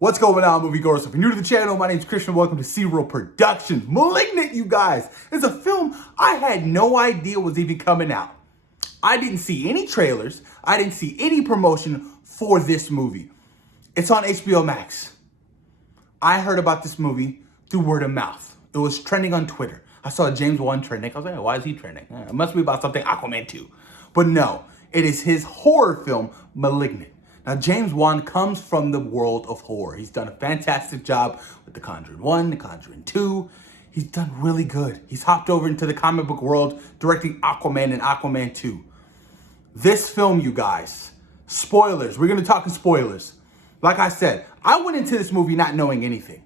What's going on, moviegoers? If you're new to the channel, my name's Christian. Welcome to Serial Productions. Malignant, you guys, is a film I had no idea was even coming out. I didn't see any trailers. I didn't see any promotion for this movie. It's on HBO Max. I heard about this movie through word of mouth. It was trending on Twitter. I saw James Wan trending. I was like, why is he trending? It must be about something Aquaman 2. But no, it is his horror film, Malignant. Now, James Wan comes from the world of horror. He's done a fantastic job with The Conjuring 1, The Conjuring 2. He's done really good. He's hopped over into the comic book world, directing Aquaman and Aquaman 2. This film, you guys, spoilers. We're going to talk in spoilers. Like I said, I went into this movie not knowing anything.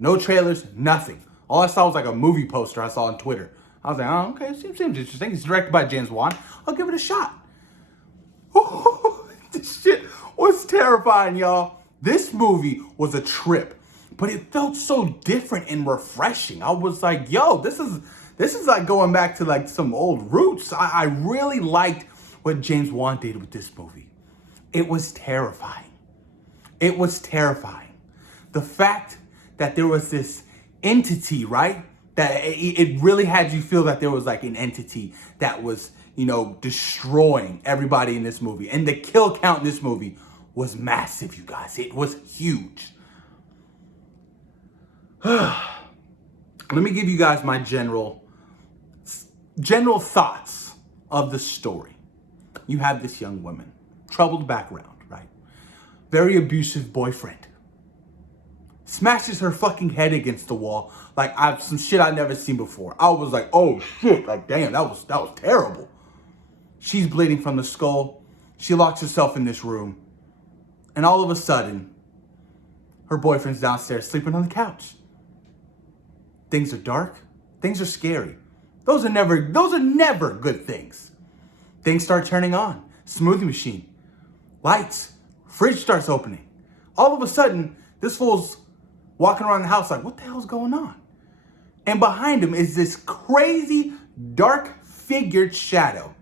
No trailers, nothing. All I saw was like a movie poster I saw on Twitter. I was like, oh, okay, seems interesting. It's directed by James Wan. I'll give it a shot. This shit was terrifying, y'all. This movie was a trip, but it felt so different and refreshing. I was like, yo, this is like going back to like some old roots. I really liked what James Wan did with this movie. It was terrifying. It was terrifying. The fact that there was this entity, right? That it really had you feel that there was like an entity that was, destroying everybody in this movie. And the kill count in this movie was massive, you guys. It was huge. Let me give you guys my general thoughts of the story. You have this young woman, troubled background, right? Very abusive boyfriend. Smashes her fucking head against the wall like some shit I've never seen before. I was like, oh shit, like damn, that was terrible. She's bleeding from the skull. She locks herself in this room. And all of a sudden, her boyfriend's downstairs sleeping on the couch. Things are dark. Things are scary. Those are never good things. Things start turning on. Smoothie machine. Lights. Fridge starts opening. All of a sudden, this fool's walking around the house like, what the hell's going on? And behind him is this crazy, dark figured shadow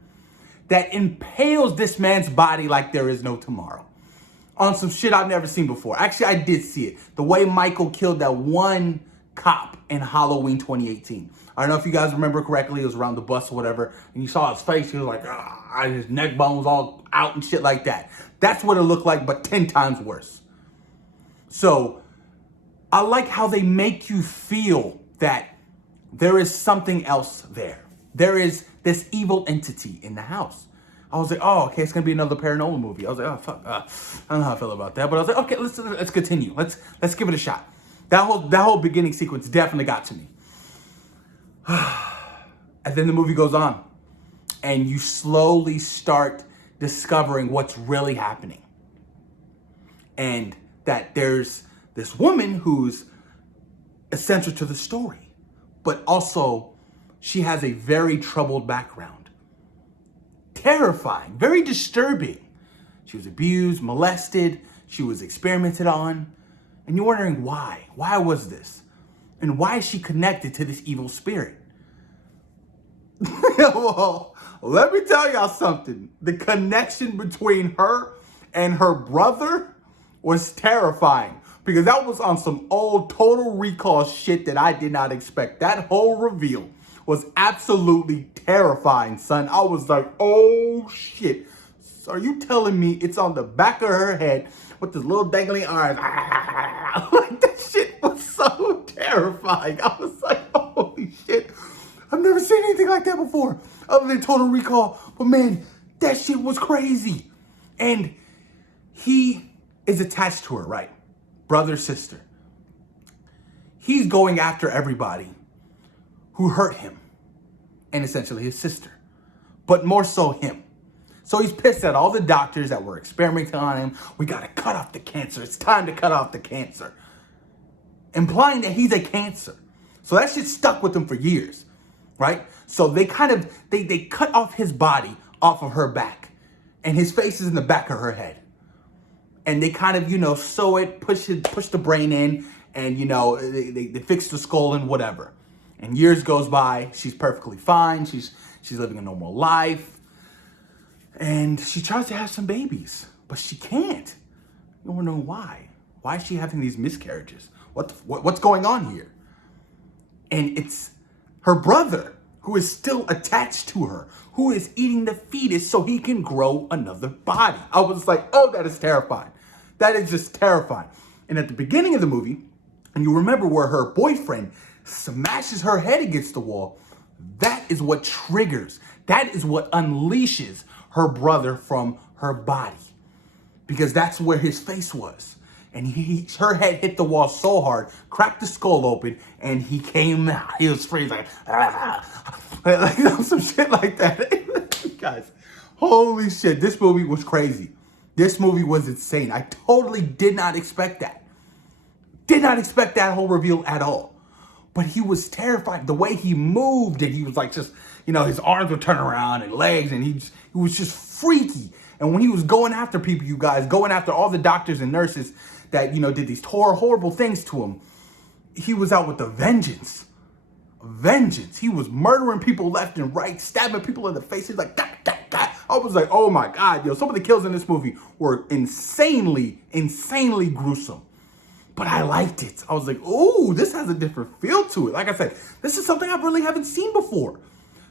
that impales this man's body like there is no tomorrow. On some shit I've never seen before. Actually, I did see it. The way Michael killed that one cop in Halloween 2018. I don't know if you guys remember correctly. It was around the bus or whatever. And you saw his face. He was like, his neck bone was all out and shit like that. That's what it looked like, but 10 times worse. So I like how they make you feel that there is something else there. There is this evil entity in the house. I was like, oh, okay, it's gonna be another paranormal movie. I was like, oh fuck, I don't know how I feel about that, but I was like, okay, let's continue. Let's give it a shot. That whole beginning sequence definitely got to me. And then the movie goes on, and you slowly start discovering what's really happening, and that there's this woman who's essential to the story, but also she has a very troubled background. Terrifying, very disturbing. She was abused, molested, she was experimented on, and you're wondering why? Why was this? And why is she connected to this evil spirit? Well, let me tell y'all something. The connection between her and her brother was terrifying, because that was on some old Total Recall shit that I did not expect. That whole reveal was absolutely terrifying, son. I was like, oh shit. So are you telling me it's on the back of her head with this little dangling arms? Like, that shit was so terrifying. I was like, holy shit. I've never seen anything like that before, other than Total Recall. But man, that shit was crazy. And he is attached to her, right? Brother, sister. He's going after everybody who hurt him, and essentially his sister, but more so him. So he's pissed at all the doctors that were experimenting on him. We gotta cut off the cancer. It's time to cut off the cancer. Implying that he's a cancer. So that shit stuck with him for years, right? So they they cut off his body off of her back, and his face is in the back of her head. And they kind of, sew it, push the brain in, and, they fix the skull and whatever. And years goes by, she's perfectly fine, she's living a normal life, and she tries to have some babies, but she can't. You don't know why. Why is she having these miscarriages? What's going on here? And it's her brother who is still attached to her, who is eating the fetus so he can grow another body. I was like, oh, that is terrifying. That is just terrifying. And at the beginning of the movie, and you remember where her boyfriend smashes her head against the wall, that is what triggers, that is what unleashes her brother from her body. Because that's where his face was. And her head hit the wall so hard, cracked the skull open, and he came out. He was freezing, like some shit like that. Guys, holy shit, this movie was crazy. This movie was insane. I totally did not expect that. Did not expect that whole reveal at all. But he was terrified. The way he moved, and he was like just, his arms would turn around and legs, and he was just freaky. And when he was going after people, you guys, going after all the doctors and nurses that, did these horrible things to him, he was out with a vengeance. Vengeance. He was murdering people left and right, stabbing people in the face. He's like, I was like, oh my God, some of the kills in this movie were insanely gruesome. But I liked it. I was like, oh, this has a different feel to it. Like I said, this is something I really haven't seen before.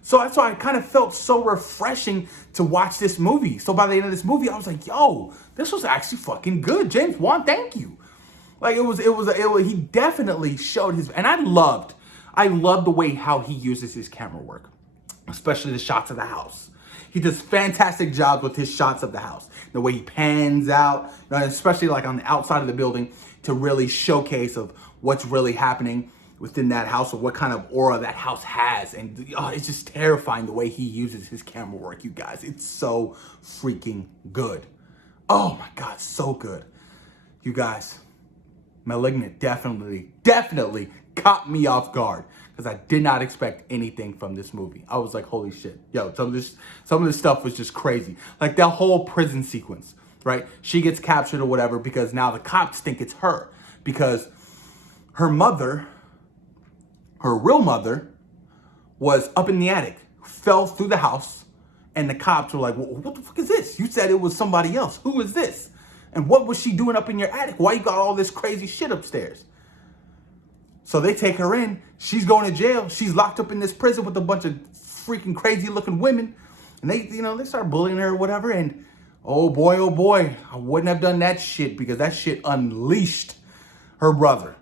So that's why I kind of felt so refreshing to watch this movie. So by the end of this movie, I was like, yo, this was actually fucking good. James Wan, thank you. Like he definitely showed his, and I loved the way how he uses his camera work, especially the shots of the house. He does fantastic jobs with his shots of the house. The way he pans out, especially like on the outside of the building, to really showcase of what's really happening within that house, or what kind of aura that house has. And it's just terrifying the way he uses his camera work, you guys. It's so freaking good. Oh my God, so good. You guys, Malignant definitely caught me off guard, because I did not expect anything from this movie. I was like, holy shit. Yo, some of this stuff was just crazy. Like that whole prison sequence, right? She gets captured or whatever because now the cops think it's her, because her mother, her real mother, was up in the attic, fell through the house, and the cops were like, well, what the fuck is this? You said it was somebody else. Who is this? And what was she doing up in your attic? Why you got all this crazy shit upstairs? So they take her in. She's going to jail. She's locked up in this prison with a bunch of freaking crazy looking women. And they start bullying her or whatever. And oh boy, I wouldn't have done that shit, because that shit unleashed her brother.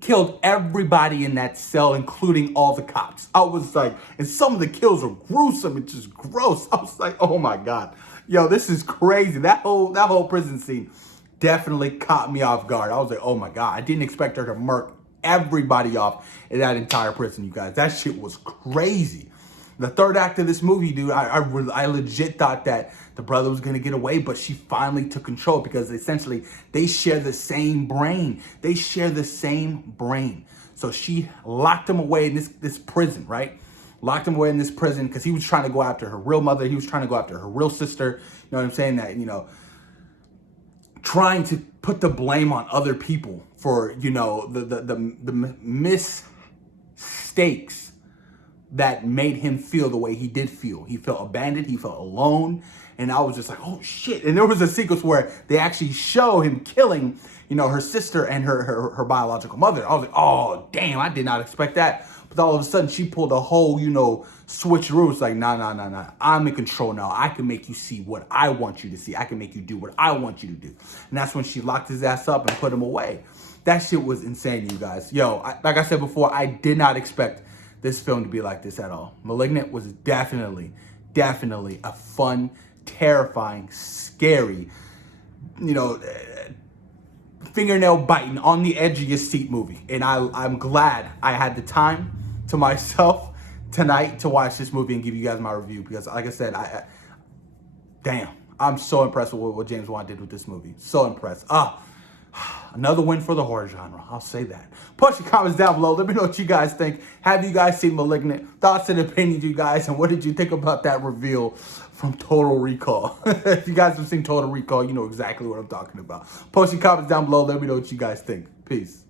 Killed everybody in that cell, including all the cops. I was like, and some of the kills were gruesome and just gross. I was like, oh my God. Yo, this is crazy. That whole prison scene definitely caught me off guard. I was like, oh my God. I didn't expect her to murk everybody off in that entire prison, you guys. That shit was crazy. The third act of this movie, dude, I legit thought that the brother was going to get away, but she finally took control, because essentially they share the same brain. They share the same brain. So she locked him away in this prison, right? Locked him away in this prison because he was trying to go after her real mother. He was trying to go after her real sister. You know what I'm saying? That, trying to put the blame on other people for, the mistakes that made him feel the way he did feel. He felt abandoned. He felt alone. And I was just like, oh shit. And there was a sequence where they actually show him killing, her sister and her biological mother. I was like, oh damn, I did not expect that. But all of a sudden she pulled a whole, switcheroo. It's like, nah. I'm in control now. I can make you see what I want you to see. I can make you do what I want you to do. And that's when she locked his ass up and put him away. That shit was insane, you guys. Yo, like I said before, I did not expect this film to be like this at all. Malignant was definitely a fun, terrifying, scary, fingernail biting, on the edge of your seat movie. And I'm glad I had the time to myself tonight to watch this movie and give you guys my review, because like I said, damn, I'm so impressed with what James Wan did with this movie. So impressed. Another win for the horror genre. I'll say that. Post your comments down below. Let me know what you guys think. Have you guys seen Malignant? Thoughts and opinions, you guys. And what did you think about that reveal from Total Recall? If you guys have seen Total Recall, you know exactly what I'm talking about. Post your comments down below. Let me know what you guys think. Peace.